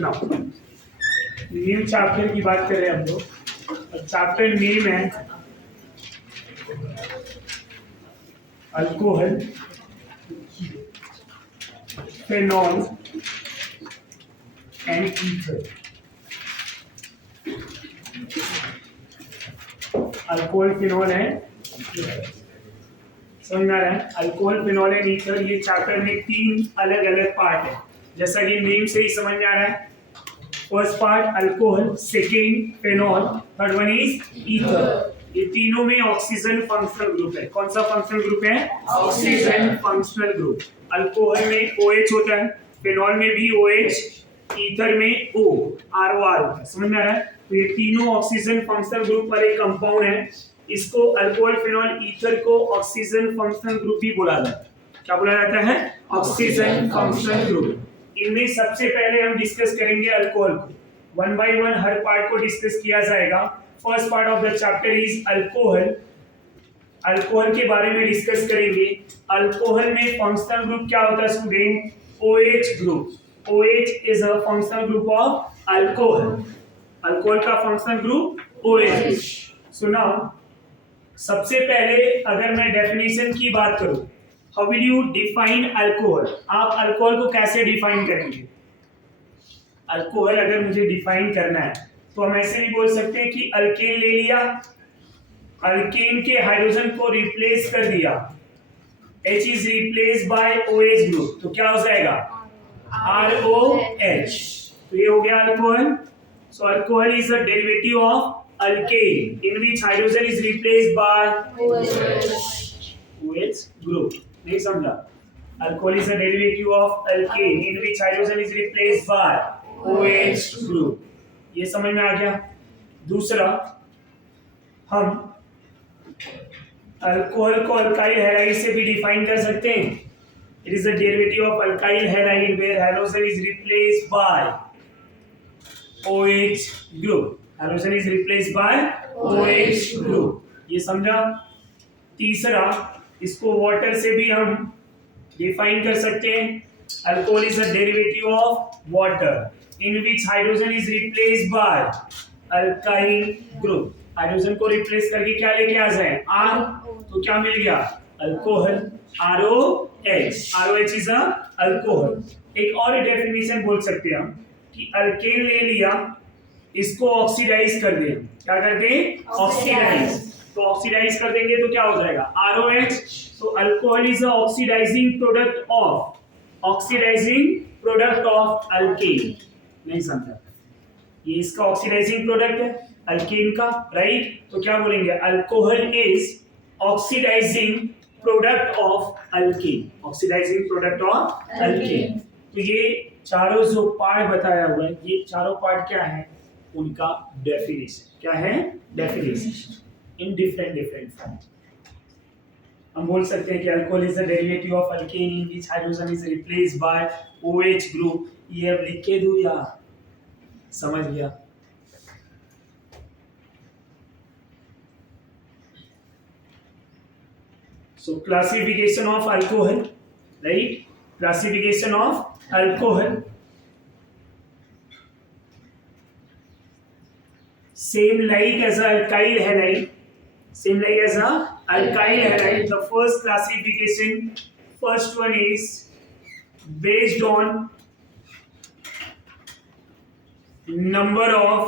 Now new chapter की बात कर रहे हैं हम लोग। चैप्टर नेम है alcohol, phenol and ether. Alcohol, phenol है, समझ में आ रहा है? अल्कोहल, फिनॉल एंड ईथर, ये चैप्टर में 3 अलग अलग पार्ट है, जैसा कि नेम से ही समझ में आ रहा है। First part alcohol, second phenol, third one is ether. ये तीनों में ऑक्सीजन फंक्शनल ग्रुप है। कौन सा फंक्शनल ग्रुप है? Oxygen functional group. अल्कोहल में OH होता है, फेनॉल में भी OH, ईथर में O, ROR होता है। समझ में आ रहा है? तो ये तीनों ऑक्सीजन फंक्शनल ग्रुप वाले कंपाउंड है। इसको अल्कोहल, फेनॉल, ईथर को ऑक्सीजन फंक्शनल ग्रुप भी बोला जाता है। क्या बोला जाता है? Oxygen functional group. इनमें सबसे पहले हम डिस्कस करेंगे अल्कोहल को। 1 बाय 1 हर पार्ट को डिस्कस किया जाएगा। First part of the chapter is alcohol. Alcohol के बारे में डिस्कस करेंगे। अल्कोहल में फंक्शनल ग्रुप क्या होता है student? OH group. OH is a functional group of alcohol. Alcohol का functional group OH। So now सबसे पहले अगर मैं डेफिनेशन की बात करूं, how will you define alcohol? आप अल्कोहल को कैसे डिफाइन करेंगे? अल्कोहल अगर मुझे डिफाइन करना है तो हम ऐसे भी बोल सकते हैं कि अल्केन ले लिया, अल्केन के हाइड्रोजन को रिप्लेस कर दिया, H is replace by OH group, तो क्या हो जाएगा? ROH। तो ये हो गया alcohol. So alcohol is a derivative of alkane in which hydrogen is replaced by OH group। नहीं समझा? Alcohol is a derivative of alkane in which hydrogen is replaced by OH group। ये समझ में आ गया? दूसरा, हम अल्कोहल को alkyl halide से भी डिफाइन कर सकते हैं। It is a derivative of alkyl halide where halogen is replaced by OH group। Hydrogen is replaced by OH group. ये समझा? तीसरा, इसको वाटर से भी हम डिफाइन कर सकते हैं। Alcohol is a derivative of water in which hydrogen is replaced by alkyl group. Hydrogen को रिप्लेस करके क्या लेके आ जाए? R, तो क्या मिल गया? Alcohol, ROH। ROH is a alcohol. एक और डेफिनेशन बोल सकते हैं हम कि अल्केन ले लिया, इसको ऑक्सीडाइज कर दें। क्या कर दें? ऑक्सीडाइज। तो ऑक्सीडाइज कर देंगे तो क्या हो जाएगा? ROH। तो alcohol is a oxidising product of alkane. नहीं समझा? ये इसका ऑक्सीडाइजिंग प्रोडक्ट है अल्केन का, राइट? तो क्या बोलेंगे? Alcohol is oxidising product of alkane. Oxidising product of alkane. तो ये चारों जो पार्ट बताया हुआ है, ये चारों पार्ट क्या है? उनका डेफिनेशन क्या है? Definition in different form. हम बोल सकते हैं कि alcohol is the derivative of alkane in which hydrogen is replaced by OH group. ये अब लिख के दूं या समझ गया? सो classification of alcohol, right? Classification of alcohol, same like as a alkyl halide, same like as a alkyl halide. The first classification, first one is based on number of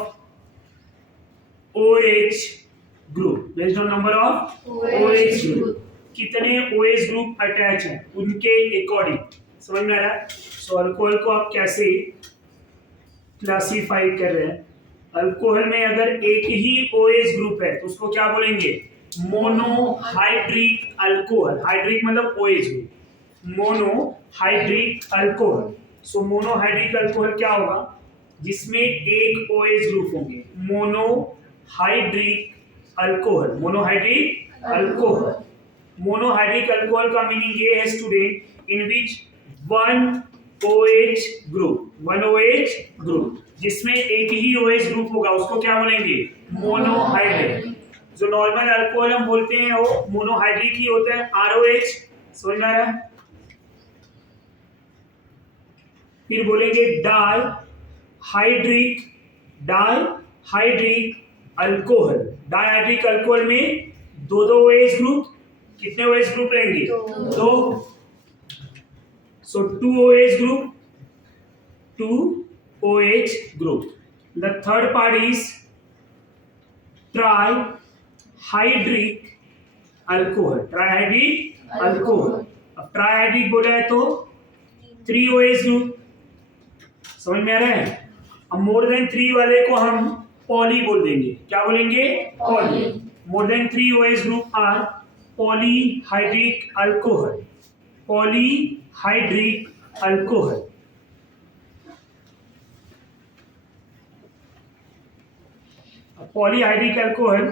OH group, based on number of OH group, कितने OH group attach हैं उनके according. समझ में आ रहा है? सो alcohol को आप कैसे क्लासिफाई कर रहे हैं? अल्कोहल में अगर एक ही OH ग्रुप है तो उसको क्या बोलेंगे? Monohydric alcohol. हाइड्रिक मतलब OH ग्रुप, मोनोहाइड्रिक अल्कोहल। सो मोनोहाइड्रिक अल्कोहल क्या होगा? जिसमें एक OH ग्रुप होंगे, monohydric alcohol. Monohydric alcohol, monohydric alcohol का मीनिंग ये है student, in which one OH group, जिसमें एक ही OH ग्रुप होगा उसको क्या बोलेंगे? मोनोहाइड्रिक। जो नॉर्मल अल्कोहल हम बोलते हैं वो मोनोहाइड्रिक ही होता है, ROH। समझ में आ रहा है? फिर बोलेंगे di hydric dihydric alcohol. Dihydric alcohol में दो OH ग्रुप, कितने OH ग्रुप रहेंगे? दो। So 2 OH group, 2 OH group. The third part is trihydric alcohol. Trihydric alcohol. अब ट्राइहाइड्रिक बोला है तो 3 OH ग्रुप, समझ में आ रहा है? अब मोर देन 3 वाले को हम पॉली बोल देंगे। क्या बोलेंगे? Poly. More than 3 OH group are polyhydric alcohol. Polyhydric alcohol. Polyhydric alcohol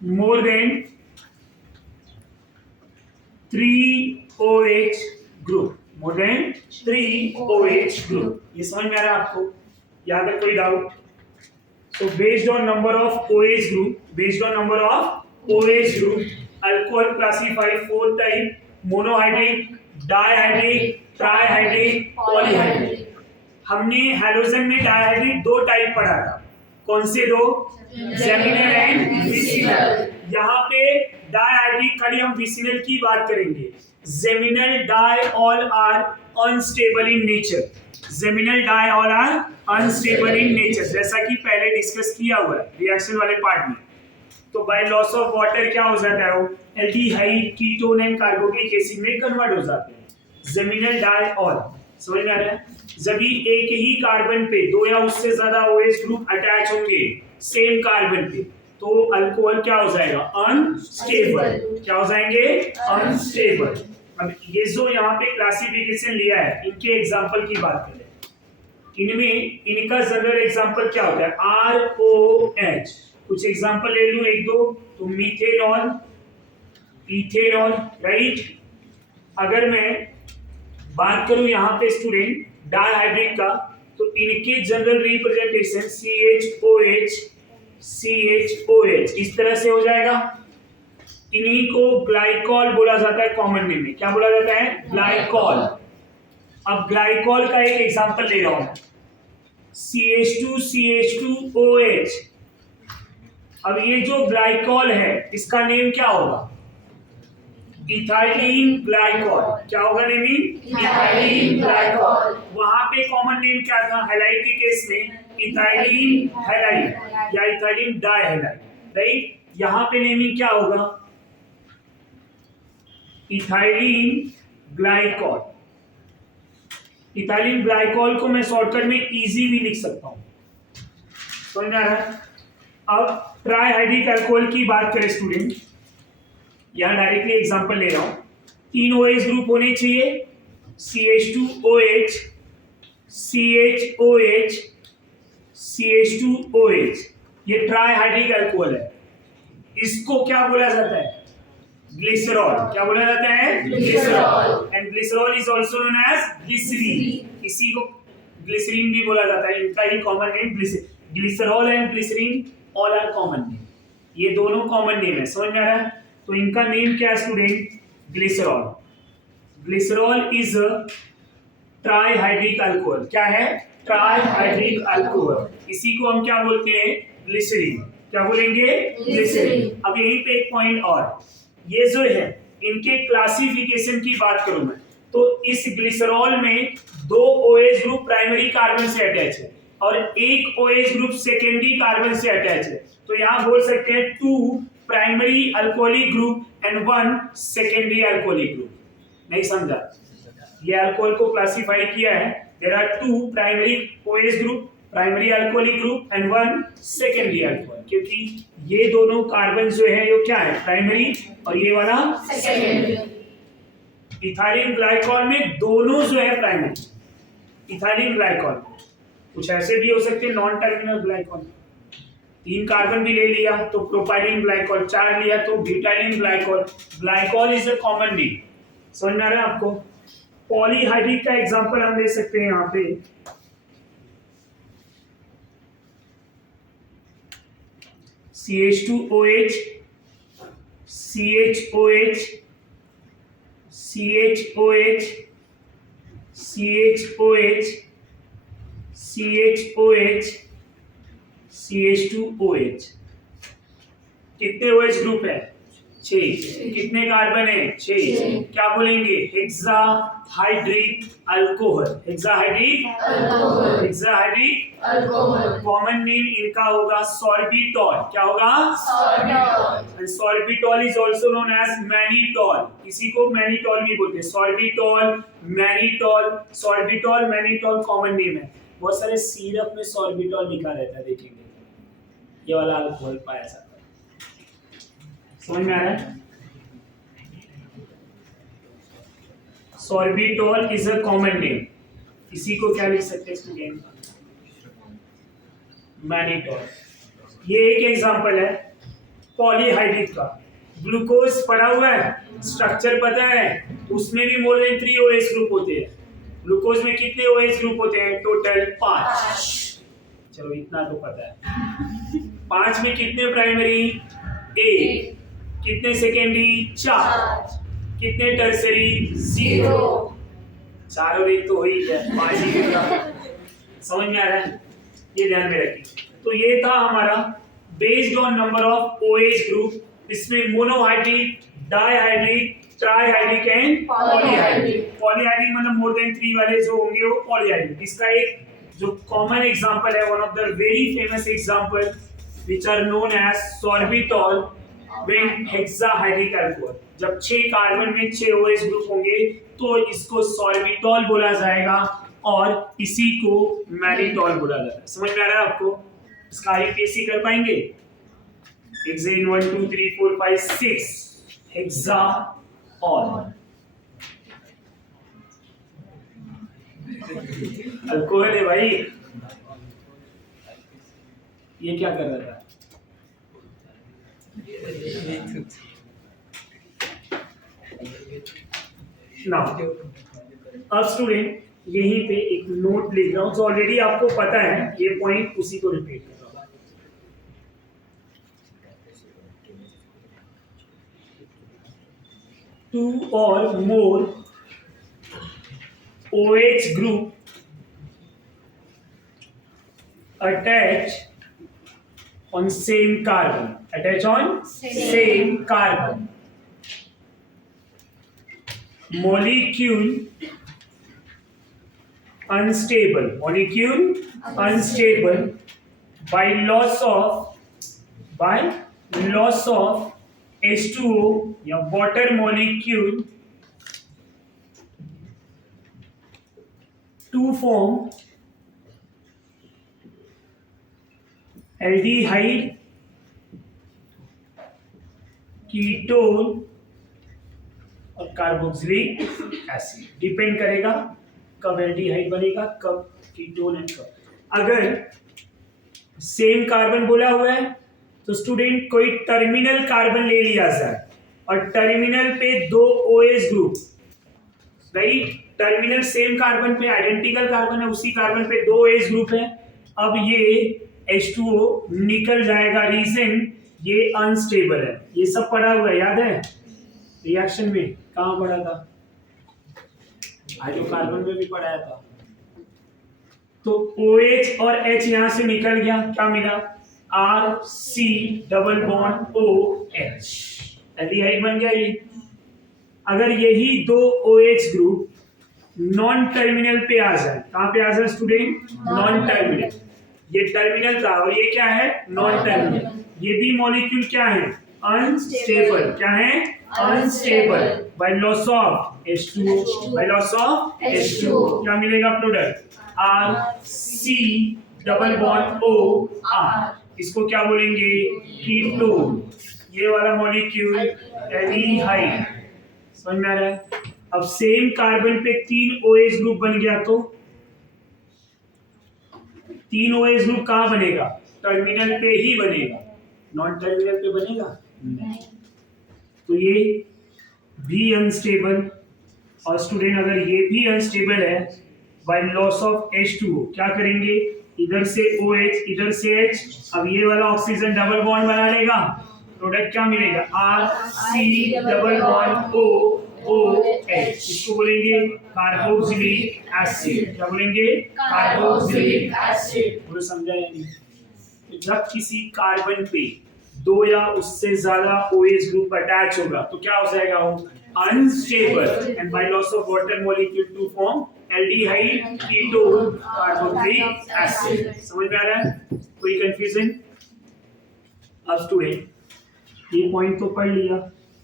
more than 3 OH group, more than 3 OH group. ये समझ में आ रहा है आपको? यहाँ तक कोई doubt? So based on number of OH group, alcohol classified 4 type: monohydric, dihydric, trihydric, polyhydric. हमने हैलोजन में डायहाइड्रिक 2 टाइप पढ़ा था। कौन से 2? Geminal and vicinal. यहाँ पे डायहाइड्रिक खाली हम विसिनल की बात करेंगे। Geminal diol are unstable in nature. Geminal diol are unstable in nature, जैसा कि पहले डिस्कस किया हुआ है रिएक्शन वाले पार्ट में। तो बाय लॉस ऑफ वाटर क्या हो जाता है? वो aldehyde, ketone and carboxylic acid में कन्वर्ट हो जाते हैं। जेमिनल डाई ऑल, समझ में आ रहा है? जब भी एक ही कार्बन पे 2 या उससे ज्यादा OH ग्रुप अटैच होंगे सेम कार्बन पे, तो अल्कोहल क्या हो जाएगा? अनस्टेबल। क्या हो जाएंगे? अनस्टेबल। अब ये जो यहाँ पे क्लासिफिकेशन लिया है, इनके एग्जांपल की बात करें। इनमें इनका जनरल एग्जांपल क्या होता है? ROH। कुछ एग्जांपल ले लूं 1-2 तो मीथेनॉल, इथेनॉल, राइट। अगर मैं बात करूं यहाँ पे स्टूडेंट डाइहाइड्रिक का, तो इनके जनरल रिप्रेजेंटेशन CHOH इस तरह से हो जाएगा। इन्हीं को ग्लाइकॉल बोला जाता है कॉमन नेम में। क्या बोला जाता है? ग्लाइकॉल। अब ग्लाइकॉल का एक एग्जांपल ले रहा हूं, CH2CH2OH। अब ये जो ग्लाइकॉल है इसका नेम क्या होगा? Ethylene glycol. क्या होगा नेम? Ethylene glycol. वहां पे कॉमन नेम क्या था? हैलाइड के केस में इथाइलिन हैलाइड या इथाइलिन डाइहैलाइड, राइट। यहाँ पे नेमिंग क्या होगा? Ethylene glycol. इथाइलिन ग्लाइकॉल को मैं शॉर्टकट में इजी भी लिख सकता हूं, समझ में आ रहा है? अब ट्राइहाइड्रिक अल्कोहल की बात करें स्टूडेंट, यहां डायरेक्टली एग्जांपल ले रहा हूं। 3 OH ग्रुप होने चाहिए, CH2OH, CHOH, CH2OH। ये ट्राइहाइड्रिक अल्कोहल है। इसको क्या बोला जाता है? ग्लिसरॉल। क्या बोला जाता है? Glycerol. And glycerol is also known as glycerine. इसी को ग्लिसरीन भी बोला जाता है। इनका ही common name glycerol and glycerine all are common name. ये दोनों कॉमन नेम है, समझ में आ रहा है? तो इनका नेम क्या है student? Glycerol. Glycerol is trihydric alcohol. क्या है? Trihydric alcohol. इसी को हम क्या बोलते हैं? ग्लिसरीन। क्या बोलेंगे? ग्लिसरीन। अब यहीं पे एक पॉइंट और, ये जो है इनके क्लासिफिकेशन की बात करूं मैं, तो इस ग्लिसरॉल में 2 OH ग्रुप प्राइमरी कार्बन से अटैच है और एक OH ग्रुप सेकेंडरी कार्बन से अटैच है। तो यहां बोल सकते हैं 2 primary alcoholic group and 1 secondary alcoholic group. नहीं समझा? ये अल्कोहल को क्लासिफाई किया है, there are 2 primary OH group, primary alcoholic group and 1 secondary alcohol, क्योंकि ये दोनों कार्बन जो है ये क्या है? प्राइमरी, और ये वाला सेकेंडरी। इथाइलिन ग्लाइकॉल में दोनों जो है प्राइमरी। इथाइलिन ग्लाइकॉल कुछ ऐसे भी हो सकते हैं, नॉन टर्मिनल ग्लाइकॉल। 3 कार्बन भी ले लिया तो प्रोपाइलिन ग्लाइकॉल, 4 लिया तो butylene glycol. Glycol is a common name. समझ में आ रहा है आपको? पॉलीहाइड्रिक का एग्जांपल हम ले सकते हैं यहाँ पे, CH2OH, CHOH, CHOH, CHOH, CHOH, CH2OH। कितने OH ग्रुप है? 6। कितने कार्बन है? 6। क्या बोलेंगे? Hexahydric alcohol. Hexahydric alcohol. Common name इनका होगा सॉर्बिटॉल। क्या होगा? Sorbitol is also known as mannitol. किसी को मैनिटॉल भी बोलते हैं। सॉर्बिटॉल, मैनिटॉल कॉमन नेम है। बहुत सारे सिरप में सॉर्बिटॉल लिखा रहता है, देखेंगे ये वाला अल्कोहल पाया जाता है। समझ में आ रहा है? Sorbitol is a common name. इसी को क्या लिख सकते हैं स्टूडेंट? मैनिटॉल। ये एक एग्जांपल है पॉलीहाइड्रिक का। ग्लूकोज पड़ा हुआ है, स्ट्रक्चर पता है, उसमें भी मोर देन 3 OH ग्रुप होते हैं। ग्लूकोज में कितने OH ग्रुप होते हैं? टोटल 5। चलो इतना तो पता है। 5 में कितने प्राइमरी? 1। कितने सेकेंडरी? 4। कितने टर्सरी? 0। 4 और 1 तो हो ही गया, 5 ही होगा। समझ में आ रहा है? ये ध्यान में रखिए। तो ये था हमारा based on number of OH group. इसमें monohydric, dihydric, trihydric and polyhydric. Polyhydric मतलब मोर देन 3 वाले जो होंगे वो पॉलीहाइड्रिक। इसका एक जो कॉमन एग्जांपल है, one of the very famous example which are known as sorbitol when hexahydric alcohol. जब 6 कार्बन में 6 OH ग्रुप होंगे तो इसको सॉर्बिटॉल बोला जाएगा और इसी को मैनिटॉल बोला जाता है। समझ में आ रहा है आपको? इसका आईपीएसी कर पाएंगे? हेक्सेन 1 2 3 4 5 6 हेक्साऑल अल्कोहल है भाई। ये क्या कर रहा था? ना अब स्टूडेंट यहीं पे एक नोट लिख रहा हूं जो ऑलरेडी आपको पता है, ये पॉइंट उसी को रिपीट कर रहा हूं। टू और मोर OH group attach on same carbon. Attach on same carbon. Molecule unstable. Molecule unstable by loss of H2O या water molecule to form aldehyde, ketone और कार्बोक्सिलिक एसिड। डिपेंड करेगा कब एल्डिहाइड बनेगा, कब कीटोन एंड कब। अगर same carbon बोला हुआ है तो स्टूडेंट कोई टर्मिनल कार्बन ले लिया जाए और टर्मिनल पे 2 OH group, right? Terminal same carbon पे आइडेंटिकल कार्बन है, उसी कार्बन पे 2 OH ग्रुप है। अब ये H2O निकल जाएगा, रीजन ये अनस्टेबल है। ये सब पढ़ा हुआ है, याद है? रिएक्शन में कहाँ पढ़ा था? हाइड्रोकार्बन में भी पढ़ाया था। तो OH और H यहां से निकल गया, क्या मिला? RC double bond OH, aldehyde बन गया ये। अगर यही 2 OH ग्रुप नॉन टर्मिनल पे आ जाए, कहां पे आ जाए स्टूडेंट? Non terminal. ये टर्मिनल था और ये क्या है? Non terminal. ये भी मॉलिक्यूल क्या है? अनस्टेबल। क्या है? Unstable bye loss of H2O। Bye loss of H2O क्या मिलेगा product? RC double bond OR। इसको क्या बोलेंगे? कीटोन। ये वाला मॉलिक्यूल एल्डिहाइड। समझ में आ रहा है? अब सेम कार्बन पे 3 OH ग्रुप बन गया तो 3 OH ग्रुप कहां बनेगा? टर्मिनल पे ही बनेगा, नॉन टर्मिनल पे बनेगा नहीं। तो ये भी अनस्टेबल। और स्टूडेंट अगर ये भी अनस्टेबल है बाय लॉस ऑफ H2O, क्या करेंगे? इधर से OH, इधर से H। अब ये वाला ऑक्सीजन डबल बॉन्ड बना लेगा, प्रोडक्ट क्या मिलेगा? RC double bond O OH, इसको बोलेंगे कार्बोक्सिलिक एसिड। क्या बोलेंगे? Carboxylic acid. बोलो समझा या नहीं? तो जब किसी कार्बन पे दो या उससे ज्यादा OH ग्रुप अटैच होगा तो क्या हो जाएगा? वो unstable and by loss of water molecule to form aldehyde ketone carboxylic acid. समझ में आ रहा है? कोई कंफ्यूजन? अब स्टूडेंट ये पॉइंट तो पढ़ लिया,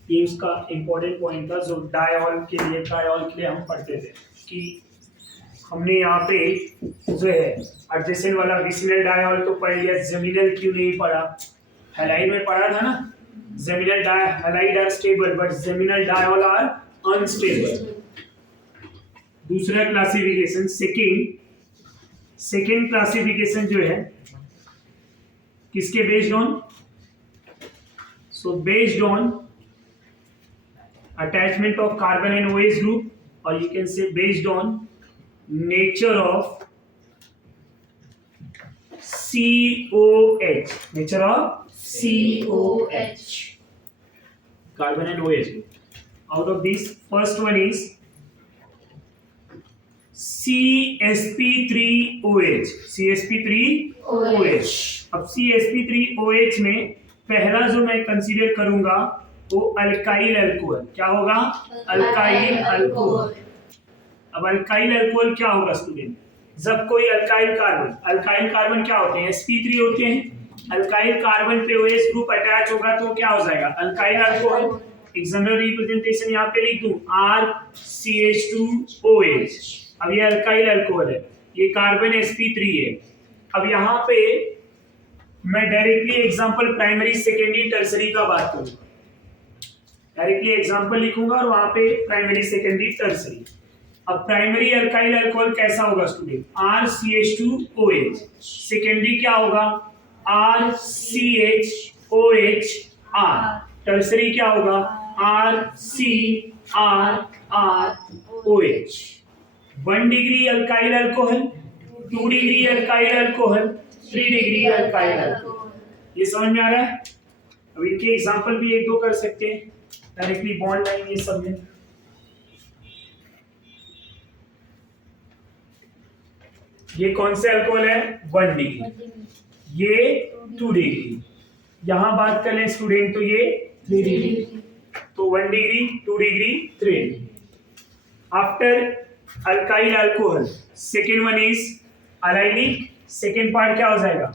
ये उसका इंपॉर्टेंट पॉइंट था जो डायॉल के लिए हम पढ़ते थे कि हमने यहाँ पे जो है एडजेसेंट वाला विसिनल डायॉल तो पढ़ लिया, जेमिनल क्यों नहीं पढ़ा? हैलाइड में पढ़ा था ना, geminal halide are stable but geminal diol are unstable. दूसरा क्लासिफिकेशन, सेकेंड क्लासिफिकेशन जो है किसके based on? So based on attachment of carbon and OH group, or you can say based on nature of COH, nature of COH, carbon and OH group. Out of these, first one is CsP3OH, CsP3OH। अब CsP3OH में पहला जो मैं consider करूंगा वो alkyl alcohol. क्या होगा? Alkyl alcohol. अब अल्काइल अल्कोहल क्या होगा स्टूडेंट? जब कोई अल्काइल कार्बन क्या होते हैं? sp3 होते हैं। अल्काइल कार्बन पे OH ग्रुप अटैच होगा तो क्या हो जाएगा? Alkyl alcohol. एक जनरल रिप्रेजेंटेशन यहाँ पे लिख दूं, RCH2OH। अब ये अल्काइल अल्कोहल है, ये कार्बन sp3 है। अब यहाँ पे मैं directly example primary secondary tertiary का बात करूंगा, डायरेक्टली एग्जांपल लिखूंगा और वहां पे प्राइमरी सेकेंडरी टर्सरी। अब प्राइमरी अल्काइल अल्कोहल कैसा होगा स्टूडेंट? RCH2OH। सेकेंडरी क्या होगा? RCHOHR। टर्सरी क्या होगा? RCRROH। 1 degree alkyl alcohol, 2 degree alkyl alcohol, 3 degree alkyl alcohol. ये समझ में आ रहा है? अब इनके एग्जांपल भी एक दो कर सकते हैं, डायरेक्टली बॉन्ड लाइन ये सब में। ये कौन से अल्कोहल है? 1 डिग्री, ये 2 डिग्री। यहां बात कर लें स्टूडेंट तो ये 3 डिग्री, तो 1 degree, 2 degree, 3 degree. After alkyl alcohol second one is allylic. Second part क्या हो जाएगा?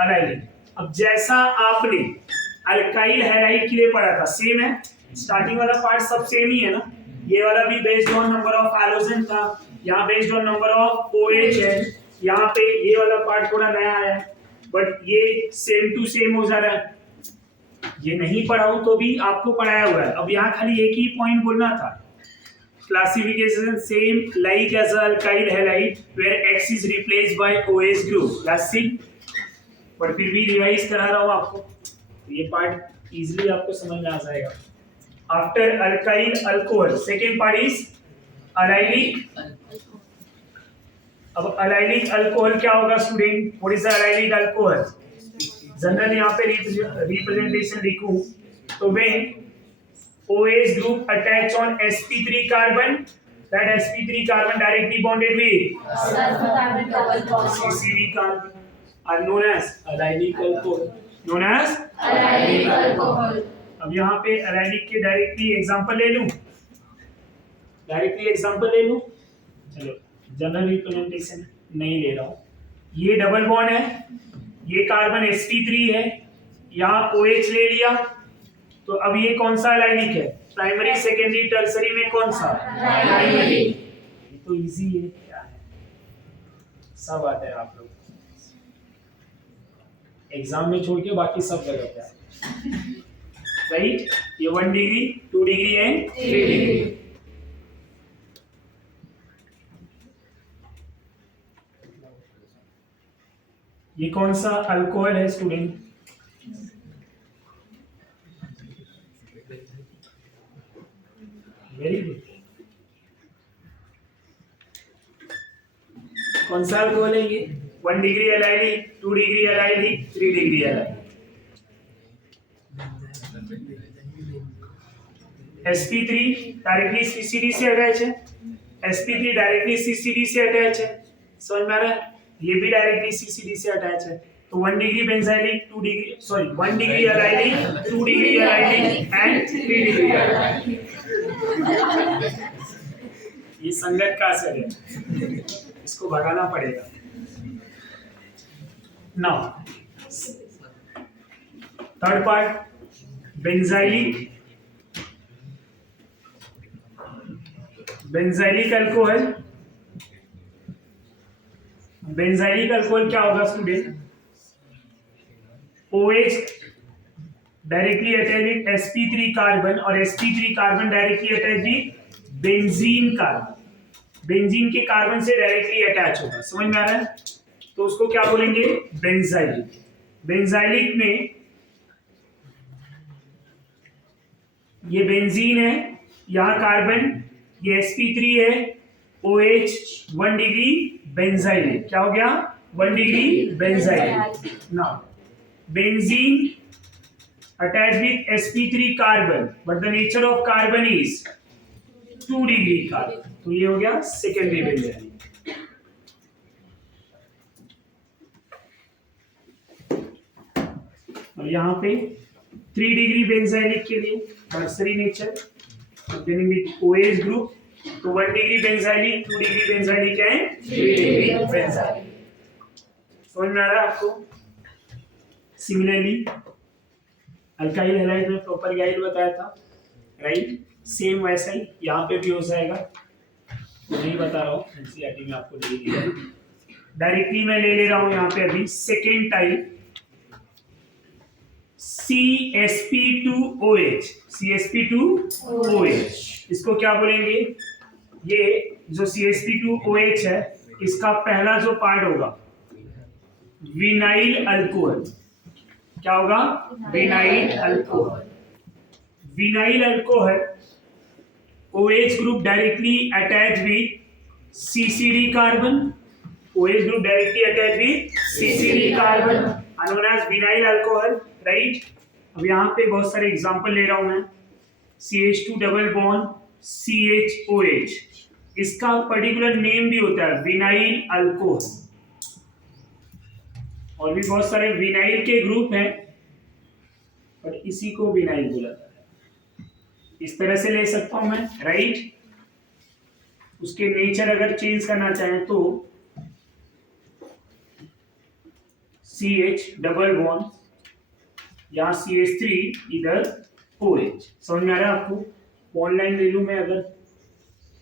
अलाइलिक। अब जैसा आपने अल्काइल हैलाइड के लिए पढ़ा था सेम है, स्टार्टिंग वाला पार्ट सब सेम ही है ना। ये वाला भी based on number of halogen था, यहाँ based on number of OH है। यहाँ पे ये वाला पार्ट थोड़ा नया है बट ये सेम टू सेम हो जा रहा है। ये नहीं पढ़ाऊं तो भी आपको पढ़ाया हुआ है। अब यहाँ खाली एक ही पॉइंट बोलना था, classification same like as alkyl halide where X is replaced by OH group, that's it। पर फिर भी रिवाइज करा रहा हूं आपको, तो ये पार्ट इजीली आपको समझ में आ जाएगा। After alkyl alcohol second part is allylic. अब अलाइलिक अल्कोहल क्या होगा student? What is allylic alcohol? General यहाँ पे रिप्रेजेंटेशन लिखूं तो when OH group attach on sp3 carbon, that sp3 carbon directly bonded with CCD carbon are known as allylic alcohol, known as allylic alcohol। अब यहाँ पे allylic के directly example ले लूं, चलो जनरल रिप्रेजेंटेशन नहीं ले रहा हूँ। ये डबल बॉन्ड है, ये कार्बन sp3 है, यहाँ OH ले लिया, तो अब ये कौन सा अलाइलिक है? प्राइमरी सेकेंडरी टर्सरी में कौन सा? प्राइमरी। ये तो इजी है, क्या है, सब आता है आप लोग, एग्जाम में छोड़ के बाकी सब गलत है, राइट? ये 1 डिग्री, 2 डिग्री एंड 3 डिग्री। ये कौन सा अल्कोहल है स्टूडेंट? Very good. कौन सा अल्कोहल है ये? 1 degree allylic, 2 degree allylic, 3 degree allylic. sp3 directly CCD से अटैच है, sp3 डायरेक्टली CCD से अटैच है, समझ में आ रहा है? ये भी डायरेक्टली CCD से अटैच है, तो 1 degree benzylic, 2 degree sorry 1 degree allylic, 2 degree allylic and 3 degree allylic. ये संगत का असर है, इसको भगाना पड़ेगा। Now third part, benzylic alcohol. Benzylic alcohol क्या होगा student? OH directly attach with sp3 carbon और sp3 carbon directly attach with benzene carbon, benzene के कार्बन से डायरेक्टली अटैच होगा, समझ में आ रहा है? तो उसको क्या बोलेंगे? बेंजाइलिक। बेंजाइलिक में ये बेंजीन है, यहाँ कार्बन, ये sp3 है, OH 1 डिग्री बेंजाइलिक, क्या हो गया? 1 degree benzylic. Now benzene attached with sp3 carbon but the nature of carbon is 2 degree carbon, तो ये हो गया सेकेंडरी बेंजाइलिक। और यहाँ पे 3 डिग्री बेंजाइलिक के लिए tertiary nature containing with OH group, तो 1 degree benzylic, 2 degree benzylic and 3 degree benzylic. समझ में आ रहा है आपको? सिमिलरली अल्काइल हैलाइड में प्रॉपर गाइड बताया था, राइट? सेम वैसा ही यहाँ पे भी हो जाएगा, नहीं बता रहा हूँ, एनसीईआरटी में आपको दे दिया। डायरेक्टली मैं ले रहा हूँ यहाँ पे अभी सेकेंड टाइप, CsP2OH। CsP2OH इसको क्या बोलेंगे? ये जो CsP2OH है, इसका पहला जो पार्ट होगा विनाइल अल्कोहल, क्या होगा? Vinyl alcohol. Vinyl alcohol OH group directly attach with CCD carbon, OH group directly attach with CCD carbon known as vinyl alcohol, right? अब यहाँ पे बहुत सारे एग्जांपल ले रहा हूं मैं। CH2 डबल बॉन्ड CHOH, इसका पर्टिकुलर नेम भी होता है विनाइल अल्कोहल। और भी बहुत सारे विनाइल के ग्रुप हैं, पर इसी को विनाइल बोला जाता है। इस तरह से ले सकता हूं मैं, राइट? उसके नेचर अगर चेंज करना चाहें तो CH डबल बॉन्ड, यहाँ CH3, इधर OH। समझ में आ रहा है आपको? ऑनलाइन ले लूं मैं अगर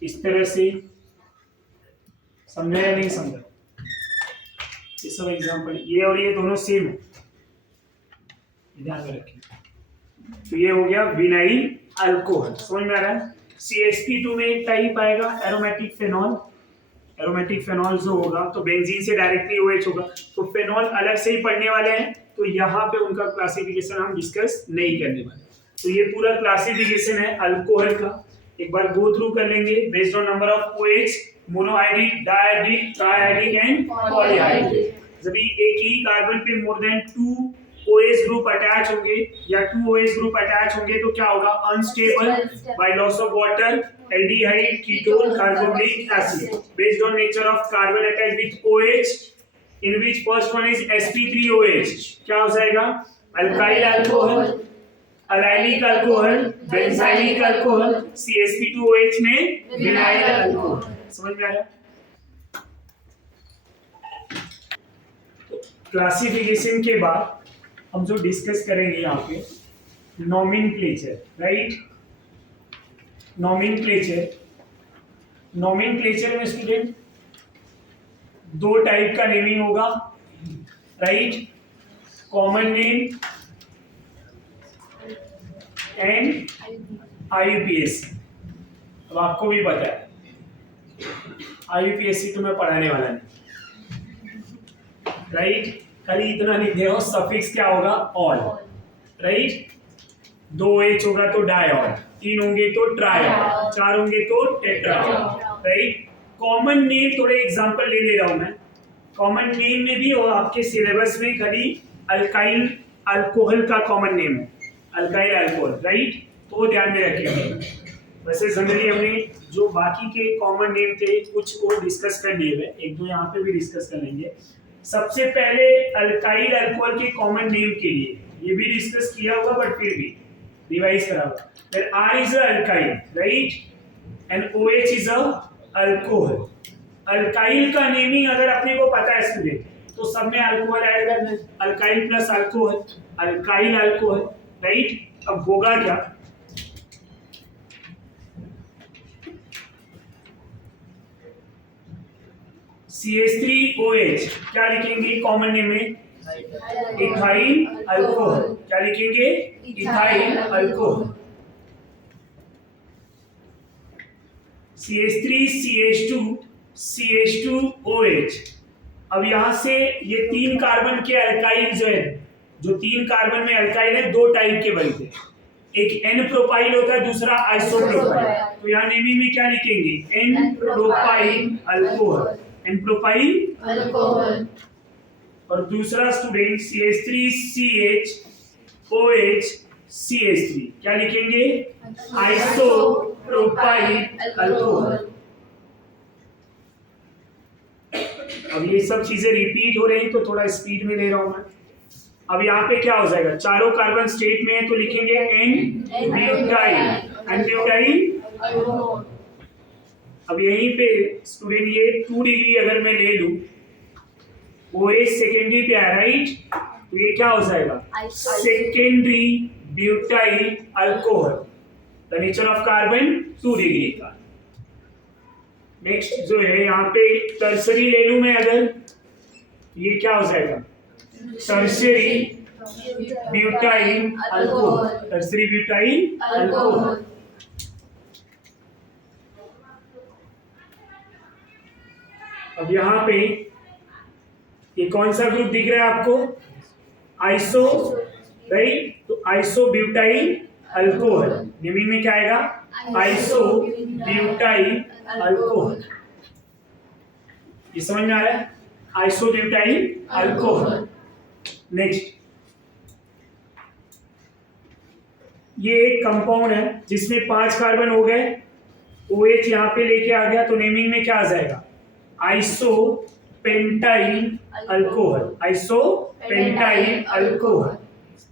इस तरह से, समझा या नहीं समझा? ये सब एग्जांपल, ये और ये दोनों सेम है, ध्यान में रखिए। तो ये हो गया विनाइल अल्कोहल, समझ में आ रहा है? CsP2 में एक टाइप आएगा एरोमेटिक फेनॉल। एरोमेटिक फेनॉल जो होगा तो बेंजीन से डायरेक्टली OH होगा, तो फेनॉल अलग से ही पढ़ने वाले हैं, तो यहाँ पे उनका क्लासिफिकेशन हम डिस्कस नहीं करने वाले। तो ये पूरा क्लासिफिकेशन है अल्कोहल का, एक बार गो थ्रू कर लेंगे। Based on number of OH, monohydric, dihydric, trihydric and polyhydric. जब एक ही कार्बन पे more than 2 OH group attach होंगे या 2 OH ग्रुप अटैच होंगे तो क्या होगा? Unstable bye loss of water, aldehyde, ketone, carboxylic acid. Based on nature of carbon attach with OH in which first one is sp3OH, क्या हो जाएगा? Alkyl alcohol, allylic alcohol, benzylic alcohol, CsP2OH में vinyl alcohol. समझ में आ रहा है? Classification के बाद हम जो डिस्कस करेंगे यहाँ पे नॉमेनक्लेचर, राइट? नॉमेनक्लेचर में स्टूडेंट 2 टाइप का नेमिंग होगा, right? Common name and IUPAC। अब आपको भी पता है IUPAC तो मैं पढ़ाने वाला नहीं, राइट? खाली इतना लिख दे रहा हूं, सफिक्स क्या होगा? All, right? 2 OH होगा तो डायऑल, 3 होंगे तो ट्रायऑल, 4 होंगे तो टेट्राऑल, राइट? कॉमन नेम थोड़े एग्जांपल ले रहा हूं मैं। कॉमन नेम में भी और आपके सिलेबस में खाली अल्काइल अल्कोहल का कॉमन नेम है, अल्काइल अल्कोहल, राइट? तो ध्यान में रखेंगे। वैसे जनरली हमने जो बाकी के कॉमन नेम थे कुछ को डिस्कस कर लिए हुए, एक दो यहाँ पे भी डिस्कस कर लेंगे। सबसे पहले अल्काइल अल्कोहल के कॉमन नेम के लिए ये भी डिस्कस किया होगा, बट फिर भी रिवाइज करा होगा। Then R is a alkyl, right? And OH is a alcohol. Alkyl का नेमिंग अगर अपने को पता है स्टूडेंट, तो सब में अल्कोहल ऐड करना है, alkyl plus alcohol, alkyl alcohol, right? अब होगा क्या, CH3OH क्या लिखेंगे कॉमन नेम में? Ethyl alcohol. क्या लिखेंगे? Ethyl alcohol. CH3 CH2OH। अब यहां से ये 3 कार्बन के अल्काइल जो है, जो 3 कार्बन में अल्काइल है, 2 टाइप के बनते हैं, एक एन प्रोपाइल होता है, दूसरा आइसोप्रोपाइल। तो यहाँ नेमिंग में क्या लिखेंगे? N propyl alcohol, n propyl alcohol. और दूसरा स्टूडेंट CH3CHOH CH3 क्या लिखेंगे? Isopropyl alcohol. अब ये सब चीजें रिपीट हो रही तो थोड़ा स्पीड में ले रहा हूं मैं। अब यहाँ पे क्या हो जाएगा, चारों कार्बन स्टेट में है तो लिखेंगे एन ब्यूटाइल, एन ब्यूटाइल। अब यहीं पे स्टूडेंट ये 2 डिग्री अगर मैं ले लूं, OH सेकेंडरी पे है, राइट? तो ये क्या हो जाएगा? Secondary butyl alcohol. The nature of carbon 2 degree का। नेक्स्ट जो है यहाँ पे टर्सरी ले लूं मैं अगर, ये क्या हो जाएगा? Tertiary butyl alcohol, tertiary butyl alcohol. अब यहाँ पे ये कौन सा ग्रुप दिख रहा है आपको? Iso, right? तो आइसो ब्यूटाइल अल्कोहल। नेमिंग में क्या आएगा? Iso butyl alcohol. ये समझ में आ रहा है? Iso butyl alcohol. नेक्स्ट, ये एक कंपाउंड है जिसमें 5 कार्बन हो गए, OH यहाँ पे लेके आ गया, तो नेमिंग में क्या आ जाएगा? Iso pentyl alcohol, iso pentyl alcohol.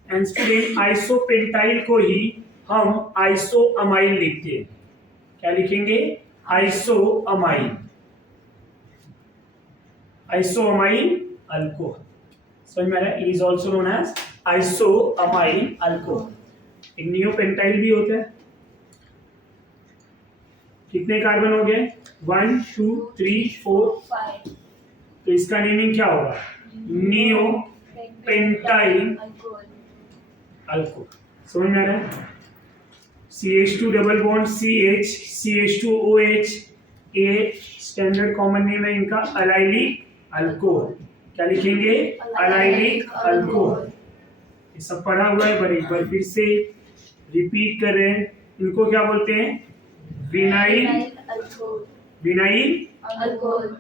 And student iso pentyl को ही हम आइसो अमाइन लिखते हैं। क्या लिखेंगे? Iso amyl, iso amyl alcohol. समझ में आ रहा है? It is also known as iso amyl alcohol. एक नियोपेंटाइल भी होता है। कितने कार्बन हो गए? 1 2 3 4 5। तो इसका नेमिंग क्या होगा? Neo pentyl alcohol. समझ में आ रहा है? CH2 double bond CH, CH2OH, ये स्टैंडर्ड कॉमन नेम है इनका, अलाइलिक अल्कोहल। क्या लिखेंगे? Allylic alcohol. ये सब पढ़ा हुआ है, पर एक बार फिर से रिपीट कर रहे हैं। इनको क्या बोलते हैं? Vinyl alcohol, vinyl alcohol.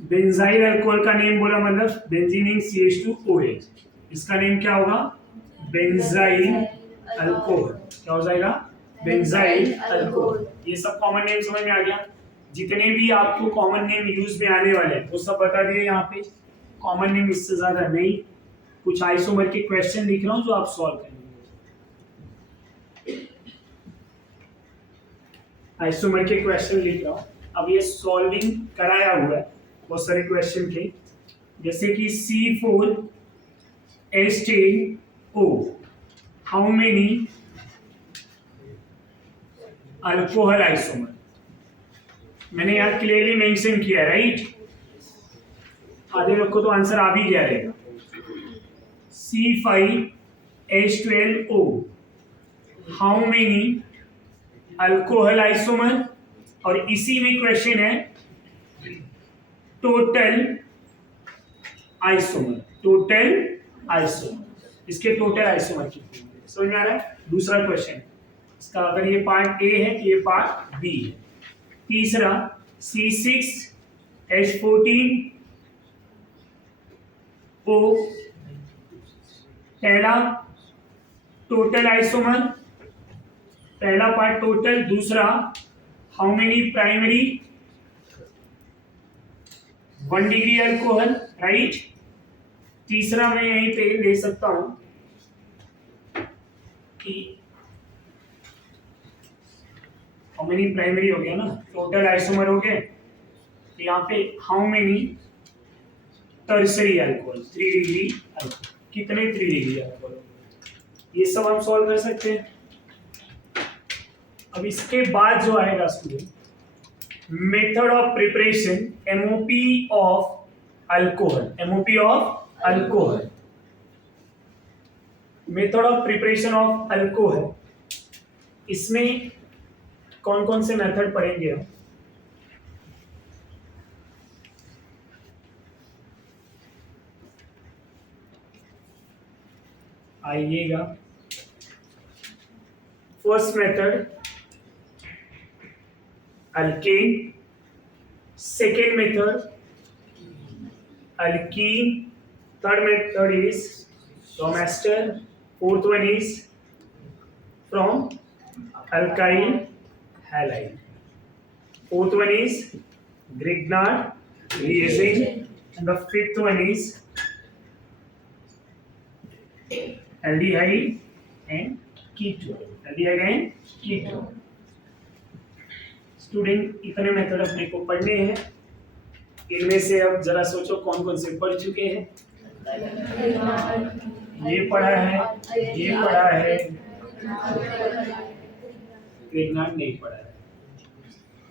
Benzyl alcohol का नेम बोला मतलब बेंजीनिंग CH2OH, इसका नेम क्या होगा? Benzyl alcohol. क्या हो जाएगा? Benzyl alcohol. ये सब कॉमन नेम समझ में आ गया। जितने भी आपको कॉमन नेम यूज में आने वाले हैं वो सब बता दिए यहाँ पे। कॉमन नेम इससे ज्यादा नहीं, कुछ आइसोमर के क्वेश्चन लिख रहा हूँ जो आप सॉल्व करेंगे। आइसोमर के क्वेश्चन लिख रहा हूँ। अब ये सॉल्विंग कराया हुआ है बहुत सारे क्वेश्चन के, जैसे कि C4H10O, how many alcohol isomer? मैंने यहाँ क्लियरली मेंशन किया, राइट? आधे लोग को तो आंसर आ भी गया रहेगा। C5H12O, how many alcohol isomer? और इसी में क्वेश्चन है टोटल आइसोमर, टोटल आइसोमर, इसके टोटल आइसोमर कितने? समझ में आ रहा है? दूसरा क्वेश्चन इसका, अगर ये पार्ट ए है तो ये पार्ट बी है। तीसरा C6H14O, पहला टोटल आइसोमर, पहला पार्ट टोटल, दूसरा how many primary, 1 degree alcohol, right. तीसरा मैं यहीं पे ले सकता हूं कि हाउ मेनी प्राइमरी हो गया ना, टोटल आइसोमर हो गए, तो यहाँ पे how many tertiary alcohol, 3 degree alcohol, कितने 3 डिग्री अल्कोहल, ये सब हम सॉल्व कर सकते हैं। अब इसके बाद जो आएगा student, method of preparation, MOP of alcohol, MOP of alcohol, method of preparation of alcohol. इसमें कौन कौन से मेथड पढ़ेंगे हम? आइएगा, first method alkane, second method alkene, third method is Bromester, fourth one is from alkyl halide, fourth one is Grignard reagent, and the fifth one is aldehyde and ketone, aldehyde and ketone। Student इतने method अपने को पढ़ने हैं। इनमें से अब जरा सोचो कौन कौन से पढ़ चुके हैं। ये पढ़ा है, ये पढ़ा है, ग्रिग्नार्ड नहीं पढ़ा है,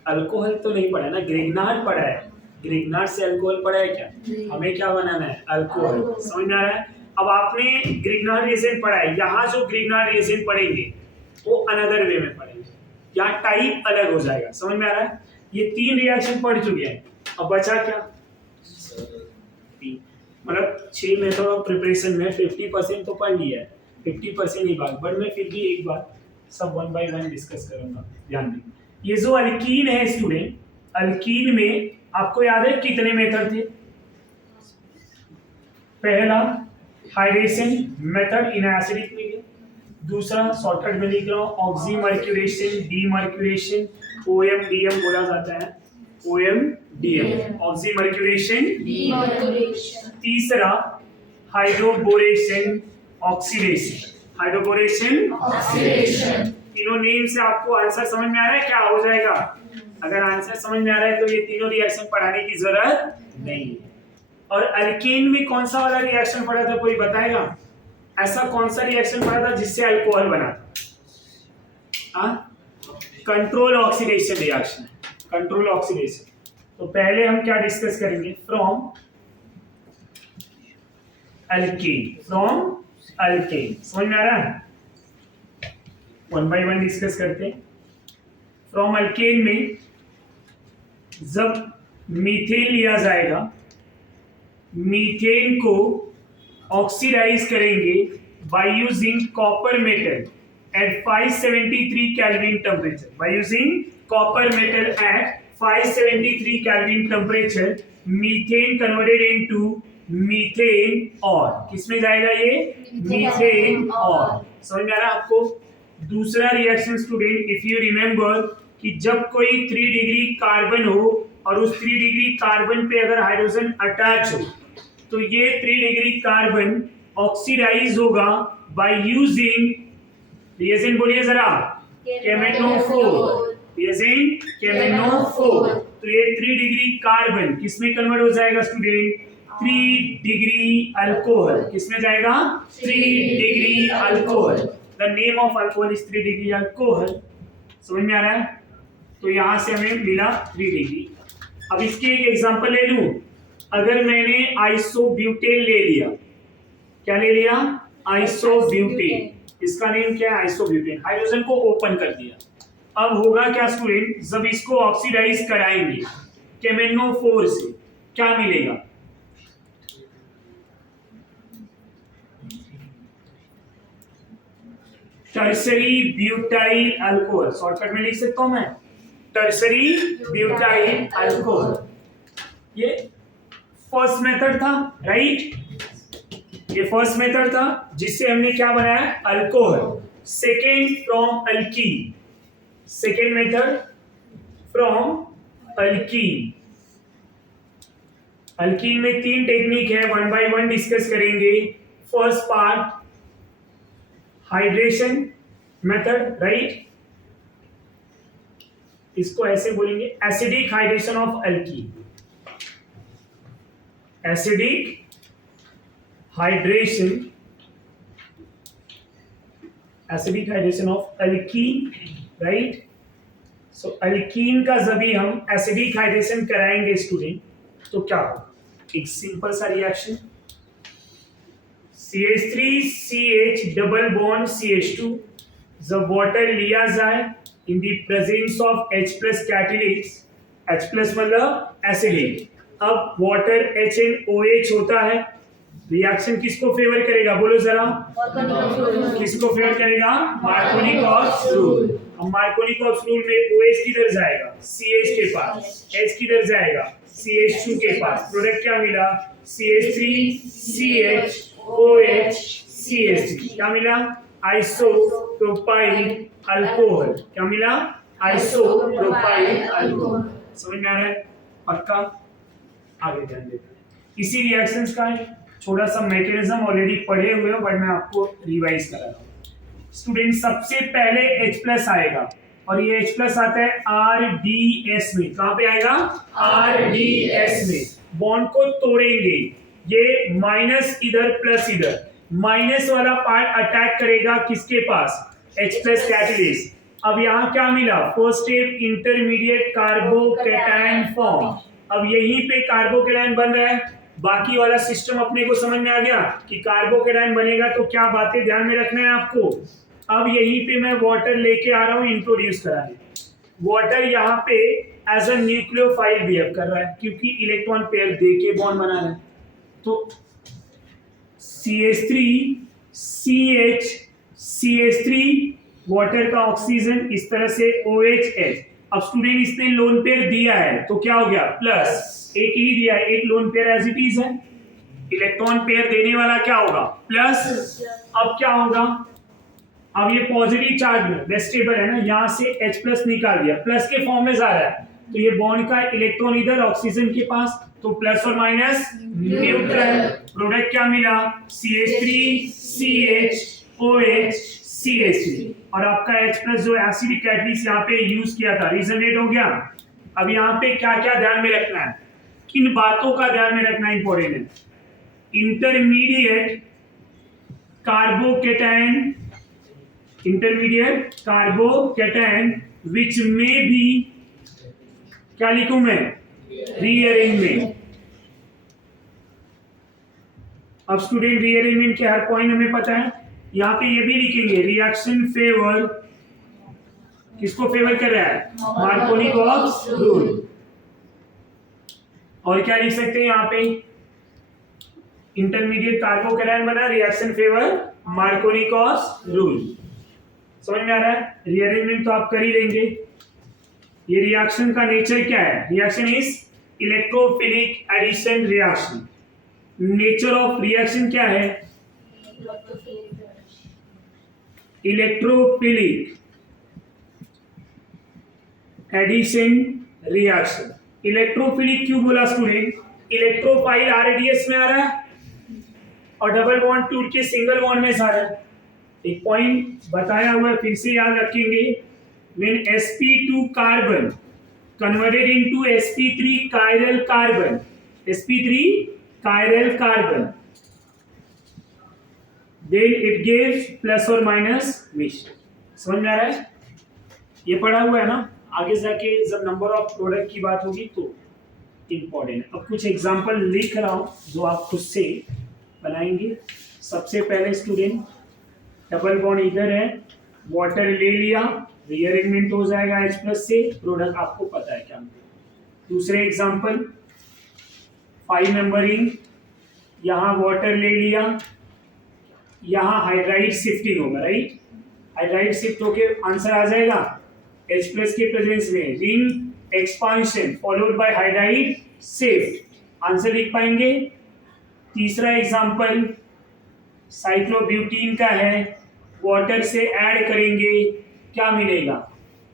अल्कोहल तो नहीं पढ़ा है ना, ग्रिग्नार्ड पढ़ा है। ग्रिग्नार्ड से अल्कोहल पढ़ा है क्या? हमें क्या बनाना है? अल्कोहल। समझ में आ रहा है? अब आपने ग्रिग्नार्ड रिएजेंट पढ़ा है, यहाँ जो ग्रिग्नार्ड रिएजेंट पढ़ेंगे वो अनदर वे में पढ़ेंगे, यहाँ टाइप अलग हो जाएगा। समझ में आ रहा है? ये 3 रिएक्शन पढ़ चुके हैं, अब बचा क्या? मतलब 6 मेथड ऑफ प्रिपरेशन में 50% तो पढ़ लिया है, 50% ही बात, बट मैं फिर भी एक बार सब 1 बाय 1 डिस्कस करूंगा, ध्यान दें। ये जो अल्कीन है स्टूडेंट, अल्कीन में आपको याद है कितने मेथड थे? पहला hydration method in acidic medium, दूसरा शॉर्टकट में लिख रहा हूं ऑक्सीमर्क्यूरेशन, डीमर्क्यूरेशन, ओएम डीएम बोला जाता है, ओएम डीएम, ऑक्सीमर्क्यूरेशन, डीमर्क्यूरेशन। तीसरा हाइड्रोबोरेशन, ऑक्सीडेशन, हाइड्रोबोरेशन, ऑक्सीडेशन। तीनों नेम से आपको आंसर समझ में आ रहा है क्या हो जाएगा? अगर आंसर समझ में आ रहा है तो ये तीनों रिएक्शन पढ़ाने की जरूरत नहीं है। और अल्केन में कौन सा वाला रिएक्शन पढ़ा था, कोई बताएगा? ऐसा कौन सा रिएक्शन पढ़ा था जिससे अल्कोहल बना था? Control oxidation reaction, control oxidation. तो पहले हम क्या डिस्कस करेंगे? From alkane, from alkane. समझ में आ रहा है? 1 बाय 1 डिस्कस करते हैं। फ्रॉम अल्केन में जब मीथेन लिया जाएगा, मीथेन को ऑक्सीडाइज करेंगे by using copper metal at 573 kelvin temperature, by using copper metal at 573 kelvin temperature, methane converted into methane और, किसमें जाएगा ये? मीथेन और। समझ में आ रहा है आपको? दूसरा reaction student, if you remember कि जब कोई 3 डिग्री कार्बन हो और उस 3 डिग्री कार्बन पे अगर हाइड्रोजन अटैच हो तो ये 3 डिग्री कार्बन ऑक्सीडाइज होगा बाय यूजिंग रिएजेंट, बोलिए जरा, केमेनोफोर, रिएजेंट केमेनोफोर। तो ये 3 डिग्री कार्बन किसमें कन्वर्ट हो जाएगा स्टूडेंट? 3 degree alcohol. किसमें जाएगा? 3 degree alcohol. The name of alcohol is 3 degree alcohol. समझ में आ रहा है? तो यहां से हमें मिला 3 डिग्री। अब इसकी एक एग्जांपल ले लूं। अगर मैंने आइसोब्यूटेन ले लिया, क्या ले लिया? आइसोब्यूटेन। इसका नेम क्या है? आइसोब्यूटेन। हाइड्रोजन को ओपन कर दिया। अब होगा क्या स्टूडेंट? जब इसको ऑक्सीडाइज कराएंगे केमेनोफोर से, क्या मिलेगा? Tertiary butyl alcohol. शॉर्टकट में लिख सकता हूं मैं, टर्सरी ब्यूटाइल अल्कोहल। ये फर्स्ट मेथड था, राइट? ये फर्स्ट मेथड था जिससे हमने क्या बनाया, alcohol. Second from alkyne, second method from alkyne. Alkyne में 3 टेक्निक है, 1 बाय 1 डिस्कस करेंगे। First part hydration method, right, इसको ऐसे बोलेंगे acidic hydration of alkyne, acidic hydration, acidic hydration of alkyne, right. So alkyne का जब भी हम एसिडिक हाइड्रेशन कराएंगे स्टूडेंट, तो क्या होगा, एक सिंपल सा reaction, CH3CH double bond CH2, जब वाटर लिया जाए in the presence of H+ catalyst, H+ मतलब एसिडिक, अब वाटर HNOH होता है, रिएक्शन किसको फेवर करेगा, बोलो जरा, किसको फेवर करेगा, मार्कोनिकॉफ रूल। अब मार्कोनिकॉफ रूल में OH किधर जाएगा, CH के पास, H किधर जाएगा, CH2 के पास, प्रोडक्ट क्या मिला, CH3CH OH CH3, क्या मिला, आइसोप्रोपाइल अल्कोहल, क्या मिला, आइसोप्रोपाइल अल्कोहल। समझ में आ रहा है, पक्का, आगे ध्यान देते हैं। इसी रिएक्शंस का थोड़ा सा मैकेनिज्म ऑलरेडी पढ़े हुए हो, बट मैं आपको रिवाइज करा रहा हूँ। स्टूडेंट सबसे पहले H+ आएगा, और ये H+ आता है RDS में, कहां पे आएगा, RDS में, बॉन्ड को तोड़ेंगे, ये माइनस इधर प्लस इधर, माइनस वाला पार्ट अटैक करेगा किसके पास, H+ कैटलिस्ट। अब यहाँ क्या मिला, first step intermediate carbocation form, अब यहीं पे कार्बोकैटायन बन रहा है, बाकी वाला सिस्टम अपने को समझ में आ गया कि कार्बोकैटायन बनेगा तो क्या बातें ध्यान में रखना है आपको। अब यहीं पे मैं वाटर लेके आ रहा हूँ इंट्रोड्यूस कराने, वाटर यहाँ पे एज अ न्यूक्लियोफाइल बिहेव कर रहा है क्योंकि इलेक्ट्रॉन पेयर देके बॉन्ड बना रहा है, तो CH3 वाटर का ऑक्सीजन, इस तरह से OH। अब स्टूडेंट इसने लोन पेयर दिया है तो क्या हो गया, प्लस, एक ही दिया है, एक lone pair as it is है, इलेक्ट्रॉन पेयर देने वाला क्या होगा, प्लस। अब क्या होगा, अब ये पॉजिटिव चार्ज में स्टेबल है ना, यहां से H+ निकाल दिया, प्लस के फॉर्म में जा रहा है, तो ये बॉन्ड का इलेक्ट्रॉन इधर ऑक्सीजन के पास, तो प्लस और माइनस न्यूट्रल, प्रोडक्ट क्या मिला, CH3CH OH CH3, और आपका H+ जो एसिडिक कैटलिस्ट यहाँ पे यूज किया था, रिजोनेट हो गया। अब यहाँ पे क्या क्या ध्यान में रखना है, किन बातों का ध्यान में रखना इंपॉर्टेंट है, इंटरमीडिएट कार्बोकैटायन विच में भी, क्या लिखूं मैं, रीअरेंजमेंट। अब स्टूडेंट रीअरेंजमेंट के हर पॉइंट हमें पता है, यहाँ पे ये भी लिखेंगे रिएक्शन फेवर, किसको फेवर कर रहा है, मार्कोनिकॉफ रूल। और क्या लिख सकते हैं यहाँ पे, इंटरमीडिएट कार्बोकैटायन बना, रिएक्शन फेवर मार्कोनिकॉफ रूल। समझ में आ रहा है, रीअरेंजमेंट तो आप कर ही लेंगे। ये रिएक्शन का नेचर क्या है, reaction is electrophilic addition reaction. Nature of reaction क्या है, इलेक्ट्रोफिलिक एडिशन रिएक्शन। इलेक्ट्रोफिलिक क्यों बोला स्टूडेंट, इलेक्ट्रोफाइल RDS में आ रहा है और डबल बॉन्ड टूट के सिंगल बॉन्ड में जा रहा है। एक पॉइंट बताया हुआ है, फिर से याद रखेंगे, when sp2 carbon converted into sp3 chiral carbon, sp3 chiral carbon, then it gives plus or minus mixture। समझ में आ रहा है, ये पढ़ा हुआ है ना, आगे जाके जब नंबर ऑफ प्रोडक्ट की बात होगी तो इंपॉर्टेंट है। अब कुछ एग्जांपल लिख रहा हूं जो आप खुद से बनाएंगे। सबसे पहले स्टूडेंट, डबल बॉन्ड इधर है, वाटर ले लिया, रीअरेंजमेंट हो जाएगा H+ से, प्रोडक्ट आपको पता है क्या। दूसरे एग्जांपल, 5 नंबरिंग, यहाँ वाटर ले लिया, यहाँ हाइड्राइड शिफ्टिंग होगा, राइट, हाइड्राइड शिफ्ट होके आंसर आ जाएगा H+ के प्रेजेंस में, ring expansion followed by hydride shift, answer लिख पाएंगे। तीसरा एग्जांपल, साइक्लोब्यूटीन का है, वाटर से ऐड करेंगे क्या मिलेगा,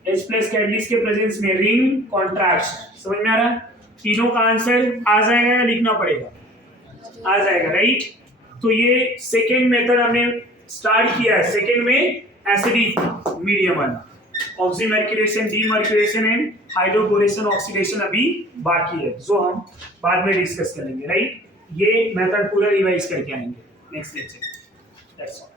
H प्लस कैटलिस्ट के प्रेजेंस में रिंग कॉन्ट्रैक्शन। समझ में आ रहा है? तीनों का आंसर आ जाएगा या लिखना पड़ेगा? आ जाएगा, राइट। तो ये सेकेंड मेथड हमने स्टार्ट किया है। सेकेंड में एसिडिक मीडियम वाला, oxymercuration, demercuration and hydroboration oxidation अभी बाकी है, जो हम बाद में डिस्कस करेंगे, राइट। ये मेथड पूरा रिवाइज करके आएंगे नेक्स्ट लेक्चर। That's all.